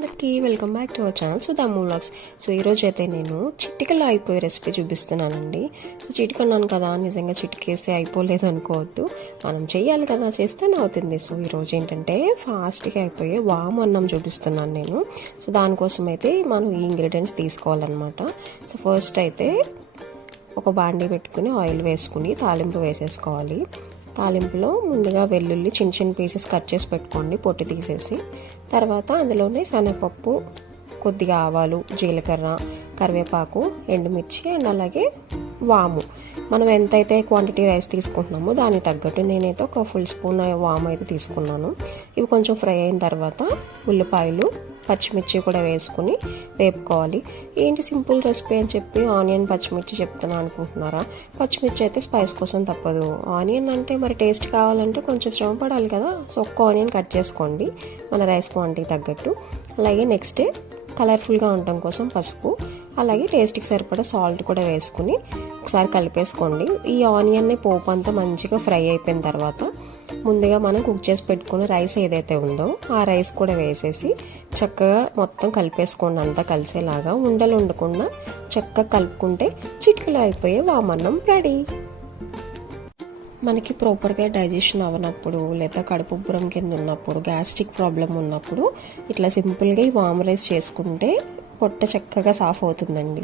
అందరికీ welcome back to our channel Sudhamu vlogs. So ఈరోజు అయితే నేను చిటికలో అయిపోయే రెసిపీ చూపిస్తున్నానండి. సో చిటికన్నాను కదా నిజంగా చిటికేస్తే అయిపోలేదు అనుకోవద్దు. మనం చేయాలి కదా చేస్తేనే అవుతుంది సో ఈరోజు ఏంటంటే ఫాస్ట్గా అయిపోయే వామ్ అన్నం చూపిస్తున్నాను నేను. సో దానికోసం అయితే మనం ఈ ఇంగ్రీడియంట్స్ తీసుకోవాలన్నమాట. సో ఫస్ట్ అయితే ఒక బాండీ పెట్టుకుని ఆయిల్ వేసుకుని తాలింపు వేసేసుకోవాలి. తాలింపులో ముందుగా వెల్లుల్లి చిన్న చిన్న పీసెస్ కట్ చేసి పెట్టుకోండి పొట్టు తీసేసి. తర్వాత అందులోనే శనగపప్పు కొద్దిగా ఆవాలు జీలకర్ర కరివేపాకు ఎండుమిర్చి అండ్ అలాగే వాము. మనం ఎంతైతే క్వాంటిటీ రైస్ తీసుకుంటున్నామో దానికి తగ్గట్టు నేనైతే ఒక ఫుల్ స్పూన్ వాము అయితే తీసుకున్నాను. ఇవి కొంచెం ఫ్రై అయిన తర్వాత ఉల్లిపాయలు పచ్చిమిర్చి కూడా వేసుకుని వేపుకోవాలి. ఏంటి సింపుల్ రెసిపీ అని చెప్పి ఆనియన్ పచ్చిమిర్చి చెప్తున్నా అనుకుంటున్నారా? పచ్చిమిర్చి అయితే స్పైస్ కోసం తప్పదు. ఆనియన్ అంటే మరి టేస్ట్ కావాలంటే కొంచెం శ్రమ పడాలి కదా. సో ఒక్క ఆనియన్ కట్ చేసుకోండి. మన రైస్ క్వాంటిటీ తగ్గట్టు. అలాగే నెక్స్ట్ డే కలర్ఫుల్గా ఉండటం కోసం పసుపు. అలాగే టేస్ట్కి సరిపడా సాల్ట్ కూడా వేసుకుని ఒకసారి కలిపేసుకోండి. ఈ ఆనియన్ని పోపు అంతా మంచిగా ఫ్రై అయిపోయిన తర్వాత ముందుగా మనం కుక్ చేసి పెట్టుకున్న రైస్ ఏదైతే ఉందో ఆ రైస్ కూడా వేసేసి చక్కగా మొత్తం కలిపేసుకోండి. అంతా కలిసేలాగా ఉండలు ఉండకుండా చక్కగా కలుపుకుంటే చిటికలు అయిపోయే వామన్నం రెడీ. మనకి ప్రాపర్గా డైజెషన్ అవ్వనప్పుడు లేదా కడుపు ఉబ్బరం కింద ఉన్నప్పుడు గ్యాస్ట్రిక్ ప్రాబ్లం ఉన్నప్పుడు ఇట్లా సింపుల్గా ఈ వామ్ రైస్ చేసుకుంటే పొట్ట చక్కగా సాఫ్ అవుతుందండి.